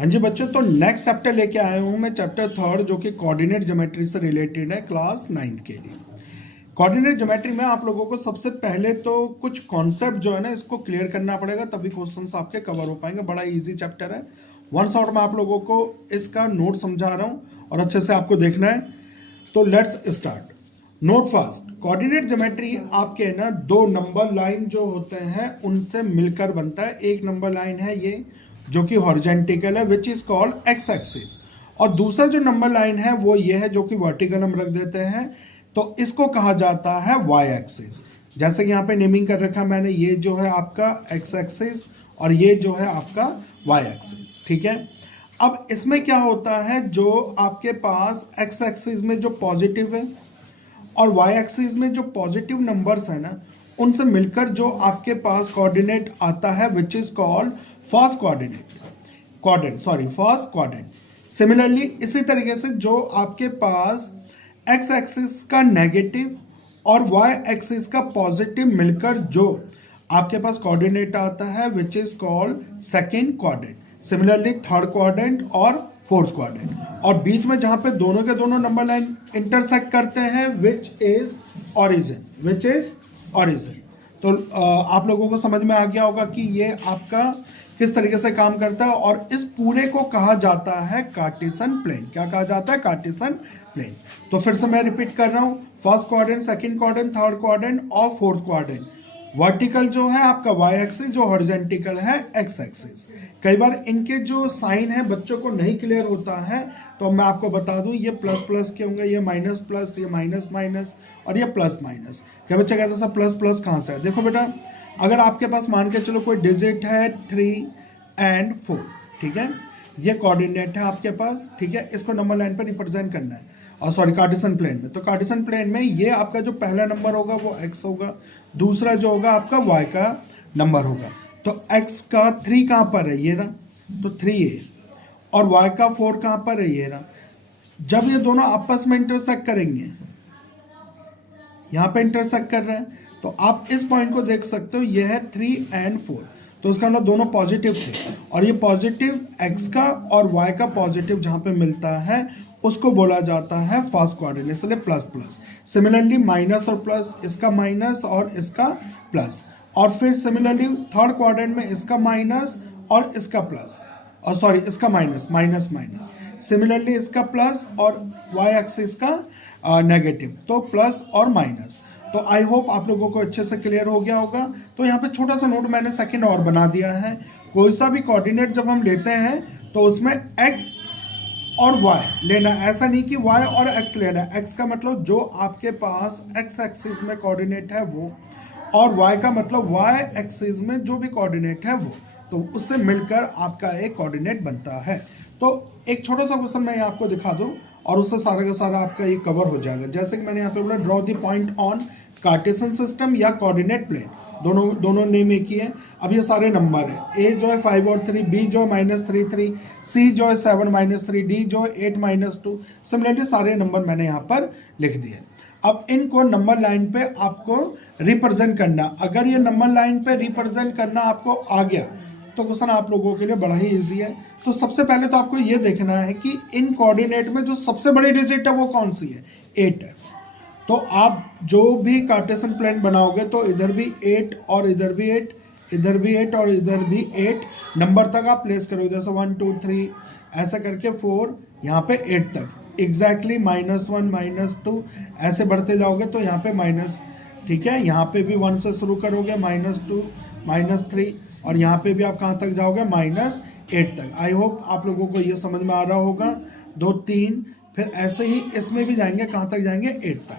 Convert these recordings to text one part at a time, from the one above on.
हाँ जी बच्चों, तो नेक्स्ट चैप्टर लेके आया हूँ मैं, चैप्टर थर्ड, जो कि कोऑर्डिनेट ज्योमेट्री से रिलेटेड है क्लास 9th के लिए। कोऑर्डिनेट ज्योमेट्री में आप लोगों को सबसे पहले तो कुछ कॉन्सेप्ट जो है ना इसको क्लियर करना पड़ेगा, तभी क्वेश्चंस आपके कवर हो पाएंगे। बड़ा इजी चैप्टर है। वन शॉट में आप लोगों को इसका नोट समझा रहा हूँ और अच्छे से आपको देखना है। तो let's start. Note fast. Coordinate geometry आपके ना दो नंबर लाइन जो होते हैं उनसे मिलकर बनता है। एक नंबर लाइन है ये जो कि हॉरिजॉन्टल है, which is called x axis, और दूसरा जो नंबर लाइन है वो ये है जो कि वर्टिकल हम रख देते हैं, तो इसको कहा जाता है वाई एक्सिस। जैसे कि यहाँ पे नेमिंग कर रखा मैंने, ये जो है आपका एक्स एक्सिस और ये जो है आपका वाई एक्सिस। ठीक है, अब इसमें क्या होता है, जो आपके पास एक्स एक्सिस में जो पॉजिटिव है और वाई एक्सिस में जो पॉजिटिव नंबर्स है ना, उनसे मिलकर जो आपके पास कोऑर्डिनेट आता है which is called first quadrant. Similarly इसी तरीके से जो आपके पास एक्स एक्सिस का नेगेटिव और वाई एक्सिस का पॉजिटिव मिलकर जो आपके पास कोऑर्डिनेट आता है which is called second quadrant. Similarly third quadrant और फोर्थ क्वाड्रेंट, और बीच में जहां पे दोनों के दोनों नंबर लाइन इंटरसेक्ट करते हैं विच इज ऑरिजिन। तो आप लोगों को समझ में आ गया होगा कि ये आपका किस तरीके से काम करता है, और इस पूरे को कहा जाता है कार्टेशियन प्लेन। क्या कहा जाता है? Cartesian plane. तो फिर से मैं रिपीट कर रहा हूं, first quadrant, second quadrant, third quadrant और फोर्थ क्वाड्रेंट। वर्टिकल जो है आपका वाई एक्सिस, जो हॉरिजॉन्टल है एक्स एक्सिस। कई बार इनके जो साइन है बच्चों को नहीं क्लियर होता है, तो मैं आपको बता दूं, ये प्लस प्लस के होंगे, ये माइनस प्लस, ये माइनस माइनस और ये प्लस माइनस। क्या बच्चे कहते हैं सर प्लस प्लस कहाँ से है? देखो बेटा, अगर आपके पास मान के चलो कोई डिजिट है 3 और 4, ठीक है, ये कोऑर्डिनेट है आपके पास, ठीक है, इसको नंबर लाइन पर रिप्रेजेंट करना है, और सॉरी कार्टेशियन प्लेन में। तो कार्टेशियन प्लेन में ये आपका जो पहला नंबर होगा वो x होगा, दूसरा जो होगा आपका y का नंबर होगा। तो x का 3 कहाँ पर है? ये रहा, तो 3 है, और y का 4 कहाँ पर है? ये रहा। जब ये दोनों आपस में इंटरसेक्ट करेंगे, यहाँ पे इंटरसेक्ट कर रहे हैं, तो आप इस पॉइंट को देख सकते हो, ये है 3 और 4, तो इसका मतलब दोनों पॉजिटिव थे, और ये पॉजिटिव x का और y का पॉजिटिव जहाँ पे मिलता है उसको बोला जाता है फर्स्ट क्वाड्रेंट, इसलिए प्लस प्लस। सिमिलरली माइनस और प्लस, इसका माइनस और इसका प्लस, और फिर सिमिलरली थर्ड क्वाड्रेंट में इसका माइनस और इसका प्लस, और सॉरी इसका माइनस माइनस माइनस। सिमिलरली इसका प्लस और वाई एक्सिस का नेगेटिव, तो प्लस और माइनस। तो आई होप आप लोगों को अच्छे से क्लियर हो गया होगा। तो यहाँ पे छोटा सा नोट मैंने सेकंड और बना दिया है। कोई सा भी कोऑर्डिनेट जब हम लेते हैं तो उसमें x और y लेना, ऐसा नहीं कि y और x लेना। x का मतलब जो आपके पास x एक्सिस में कोऑर्डिनेट है वो, और y का मतलब y एक्सिस में जो भी कोऑर्डिनेट है वो, तो उससे मिलकर आपका एक कोऑर्डिनेट बनता है। तो एक छोटा सा क्वेश्चन मैं आपको दिखा दूं और उससे सारा का सारा आपका ये कवर हो जाएगा। जैसे कि मैंने यहाँ पे बोला, draw the point on Cartesian system या कोऑर्डिनेट प्लेन, दोनों नेम एक ही है। अब ये सारे नंबर है, a जो है 5 और 3, b जो है -3, c जो है 7 -3, d जो है 8 -2। सिमिलरली सारे नंबर मैंने यहाँ पर लिख दिए। अब इनको नंबर लाइन पे आपको रिप्रेजेंट करना। अगर ये नंबर लाइन पे रिप्रेजेंट करना आपको आ गया तो क्वेश्चन आप लोगों के लिए बड़ा ही इजी है। तो सबसे पहले तो आपको ये देखना है कि इन कोऑर्डिनेट में जो सबसे बड़ी डिजिट है वो कौन सी है? 8 है। तो आप जो भी कार्टेशियन प्लेन बनाओगे तो इधर भी 8 और इधर भी 8, इधर भी 8 और इधर भी 8 नंबर तक आप प्लेस करोगे। जैसे 1 2 3 ऐसा करके 4, यहाँ पे 8 तक एग्जैक्टली -1 -2 ऐसे बढ़ते जाओगे तो यहाँ पे माइनस, ठीक है, यहाँ पे भी 1 से शुरू करोगे, -2 -3, और यहाँ पे भी आप कहाँ तक जाओगे? -8 तक। आई होप आप लोगों को ये समझ में आ रहा होगा। 2 3, फिर ऐसे ही इसमें भी जाएंगे, कहाँ तक जाएंगे? 8 तक।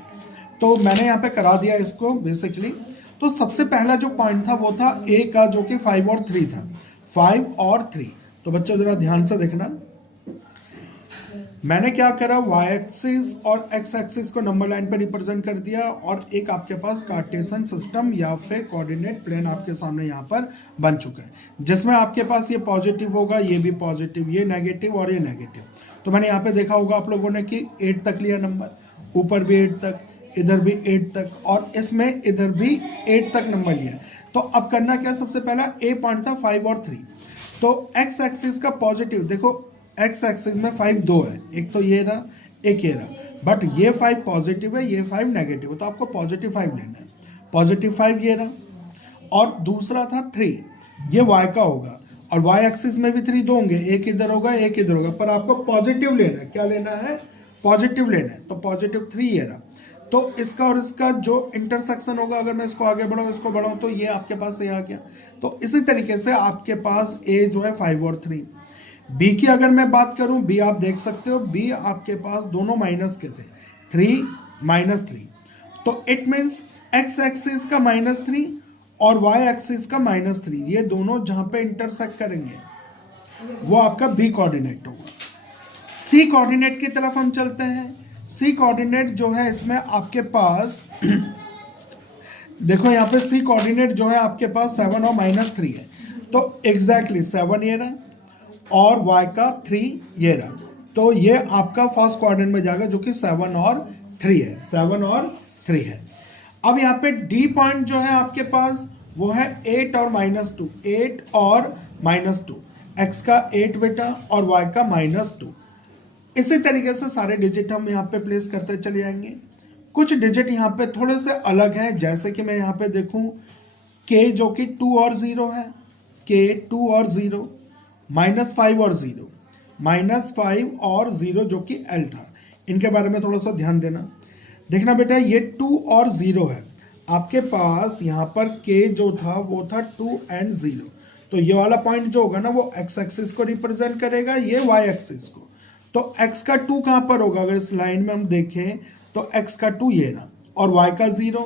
तो मैंने यहाँ पे करा दिया इसको बेसिकली। तो सबसे पहला जो पॉइंट था वो था a का, जो कि 5 और 3 था, 5 और 3। तो बच्चों जरा ध्यान से देखना, मैंने क्या करा, y एक्सिस और x एक्सिस को नंबर लाइन पे रिप्रेजेंट कर दिया, और एक आपके पास कार्टेशियन सिस्टम या फिर कोऑर्डिनेट प्लेन आपके सामने यहाँ पर बन चुका है, जिसमें आपके पास ये पॉजिटिव होगा, ये भी पॉजिटिव, ये नेगेटिव और ये नेगेटिव। तो मैंने यहाँ पे देखा होगा आप लोगों ने कि 8 तक लिया नंबर, ऊपर भी 8 तक, इधर भी 8 तक, और इसमें इधर भी 8 तक नंबर लिया। तो अब करना क्या, सबसे पहला ए पॉइंट था 5 और 3, तो एक्स एक्सिस का पॉजिटिव देखो, एक्स एक्सिस में 5 दो है, एक तो ये रहा, एक ये रहा, बट ये 5 पॉजिटिव है, ये 5 नेगेटिव है, तो आपको पॉजिटिव 5 लेना है। पॉजिटिव 5 ये रहा, और दूसरा था 3, ये y का होगा, और y एक्सिस में भी 3 दो होंगे, एक इधर होगा एक इधर होगा, पर आपको पॉजिटिव लेना है। क्या लेना है? पॉजिटिव लेना है। तो पॉजिटिव 3 ये रहा, तो इसका और इसका जो इंटरसेक्शन होगा, अगर मैं इसको आगे बढ़ाऊँ इसको बढ़ाऊँ तो ये आपके पास ये आ गया। तो इसी तरीके से आपके पास a जो है 5 और 3। b की अगर मैं बात करूं, b आप देख सकते हो, b आपके पास दोनों माइनस के थे, 3 -3, तो इट मीन्स x एक्सिस का -3 और y एक्सिस का -3, ये दोनों जहां पे इंटरसेक्ट करेंगे वो आपका b कोऑर्डिनेट होगा। c कोऑर्डिनेट की तरफ हम चलते हैं। c कोऑर्डिनेट जो है इसमें आपके पास देखो, यहाँ पे c कोऑर्डिनेट जो है आपके पास 7 और -3 है, तो एग्जैक्टली 7 ये रहा और y का 3 ये रहा, तो ये आपका फर्स्ट क्वाड्रेंट में जाएगा जो कि 7 और 3 है, 7 और 3 है। अब यहाँ पे D पॉइंट जो है आपके पास वो है 8 और -2, 8 और -2, x का 8 बेटा और y का -2। इसी तरीके से सारे डिजिट हम यहाँ पे प्लेस करते चले जाएंगे। कुछ डिजिट यहाँ पे थोड़े से अलग हैं, जैसे कि मैं यहाँ पे देखूँ k जो कि 2 और 0 है, k 2 और 0, -5 और 0, -5 और 0 जो कि L था, इनके बारे में थोड़ा सा ध्यान देना। देखना बेटा, ये 2 और 0 है, आपके पास यहाँ पर k जो था वो था 2 and 0, तो ये वाला पॉइंट जो होगा ना वो x एक्सिस को रिप्रेजेंट करेगा, ये y एक्सिस को। तो x का 2 कहाँ पर होगा? अगर इस लाइन में हम देखें तो x का 2 ये रहा, और y का 0,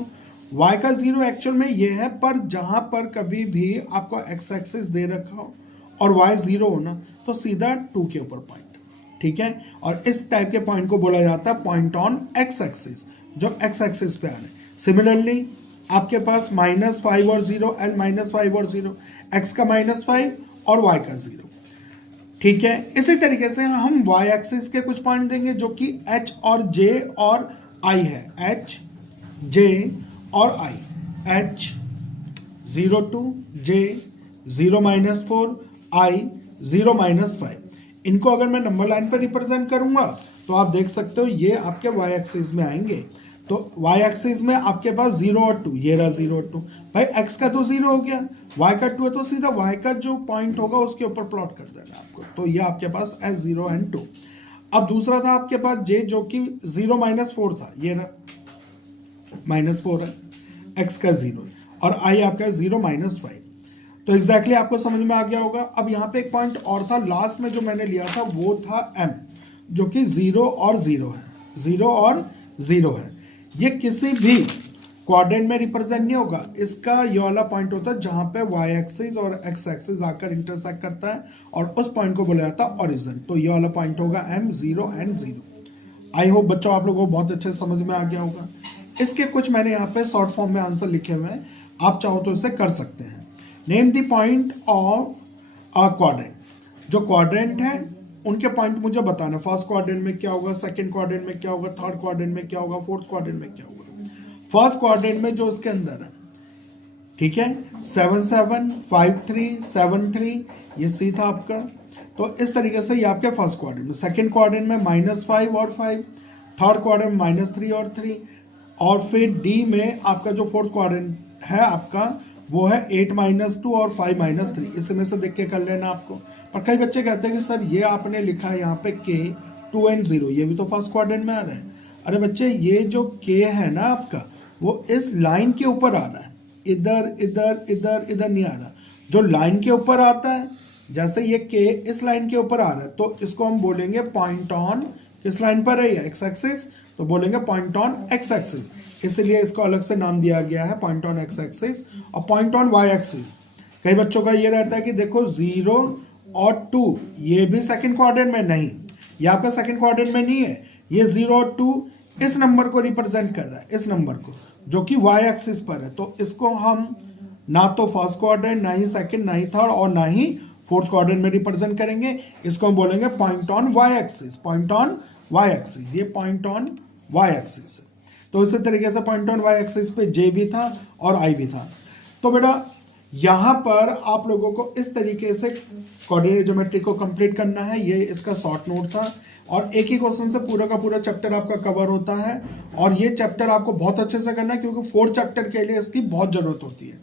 y का 0 एक्चुअल में ये है, पर जहाँ पर कभी भी आपको x एक्सिस दे रखा हो और y 0 हो ना, तो सीधा 2 के ऊपर पॉइंट, ठीक है। और इस टाइप के पॉइंट को बोला जाता है पॉइंट ऑन x एक्सिस, जो x एक्सिस पे आ रहे हैं। सिमिलरली आपके पास -5 और 0, L -5 और 0, x का -5 और y का 0, ठीक है। इसी तरीके से हम y एक्सिस के कुछ पॉइंट देंगे जो कि h और j और i है, h j और i, h 0 2, j 0 -4, i 0 -5। इनको अगर मैं नंबर लाइन पर रिप्रेजेंट करूंगा तो आप देख सकते हो ये आपके y एक्सिस में आएंगे। तो y एक्सिस में आपके पास 0 और 2, ये रहा 0 और 2, भाई x का तो 0 हो गया, y का 2 है, तो सीधा y का जो पॉइंट होगा उसके ऊपर प्लॉट कर देना आपको। तो ये आपके पास s 0 and 2। अब दूसरा था आपके पास j जो कि 0 -4 था, ये रहा -4 है, x का 0 है, और i आपका 0 -5। तो एग्जैक्टली आपको समझ में आ गया होगा। अब यहाँ पे एक पॉइंट और था लास्ट में जो मैंने लिया था, वो था m जो कि 0 और 0 है, 0 और 0 है। ये किसी भी क्वाड्रेंट में रिप्रेजेंट नहीं होगा, इसका ये वाला पॉइंट होता है जहां पे y एक्सिस और x एक्सिस आकर इंटरसेक्ट करता है, और उस पॉइंट को बोला जाता है ओरिजिन। तो ये वाला पॉइंट होगा m 0 and 0। आई होप बच्चों आप लोगों को बहुत अच्छे समझ में आ गया होगा। इसके कुछ मैंने यहाँ पे शॉर्ट फॉर्म में आंसर लिखे हुए हैं, आप चाहो तो इसे कर सकते हैं। Name the point of a quadrant. जो क्वाड्रेंट है उनके पॉइंट मुझे बताना, फर्स्ट क्वाड्रेंट में क्या होगा, सेकंड क्वाड्रेंट में क्या होगा, थर्ड क्वाड्रेंट में क्या होगा, फोर्थ क्वाड्रेंट में क्या होगा। फर्स्ट क्वाड्रेंट में जो उसके अंदर है, ठीक है, 7 7 5 3 7 3, ये सी था आपका। तो इस तरीके से ये आपके फर्स्ट क्वाड्रेंट में। सेकंड क्वाड्रेंट में -5 और 5, थर्ड क्वाड्रेंट में -3 और 3, और फिर डी में आपका जो फोर्थ क्वाड्रेंट है आपका वो है 8 -2 और 5 -3। इसमें से देख के कर लेना आपको। पर कई बच्चे कहते हैं कि सर ये आपने लिखा है यहाँ पे k 2 and 0, ये भी तो फर्स्ट क्वाड्रेंट में आ रहा है। अरे बच्चे, ये जो k है ना आपका, वो इस लाइन के ऊपर आ रहा है, इधर इधर इधर इधर नहीं आ रहा। जो लाइन के ऊपर आता है, जैसे ये k इस लाइन के ऊपर आ रहा है, तो इसको हम बोलेंगे पॉइंट ऑन, किस लाइन पर है ये, x एक्सिस, तो बोलेंगे पॉइंट ऑन x एक्सिस। इसलिए इसको अलग से नाम दिया गया है पॉइंट ऑन x एक्सिस। और पॉइंट ऑन y एक्सिस, कई बच्चों का ये रहता है कि देखो 0 और 2 ये भी सेकंड क्वाड्रेंट में नहीं, ये आपका सेकंड क्वाड्रेंट में नहीं है, ये 0 और 2 इस नंबर को रिप्रेजेंट कर रहा है, इस नंबर को जो कि y एक्सिस पर है। तो इसको हम ना तो फर्स्ट क्वाड्रेंट, ना ही सेकंड, ना ही थर्ड, और ना ही फोर्थ क्वाड्रेंट में रिप्रेजेंट करेंगे। इसको हम बोलेंगे point on y axis, point on y axis, ये पॉइंट ऑन y एक्सिस है। तो इसी तरीके से पॉइंट ऑन y एक्सिस पे j भी था और i भी था। तो बेटा यहाँ पर आप लोगों को इस तरीके से कोऑर्डिनेट ज्योमेट्री को कंप्लीट करना है। ये इसका शॉर्ट नोट था और एक ही क्वेश्चन से पूरा का पूरा चैप्टर आपका कवर होता है और ये चैप्टर आपको बहुत अच्छे से करना है क्योंकि 4 चैप्टर के लिए इसकी बहुत जरूरत होती है।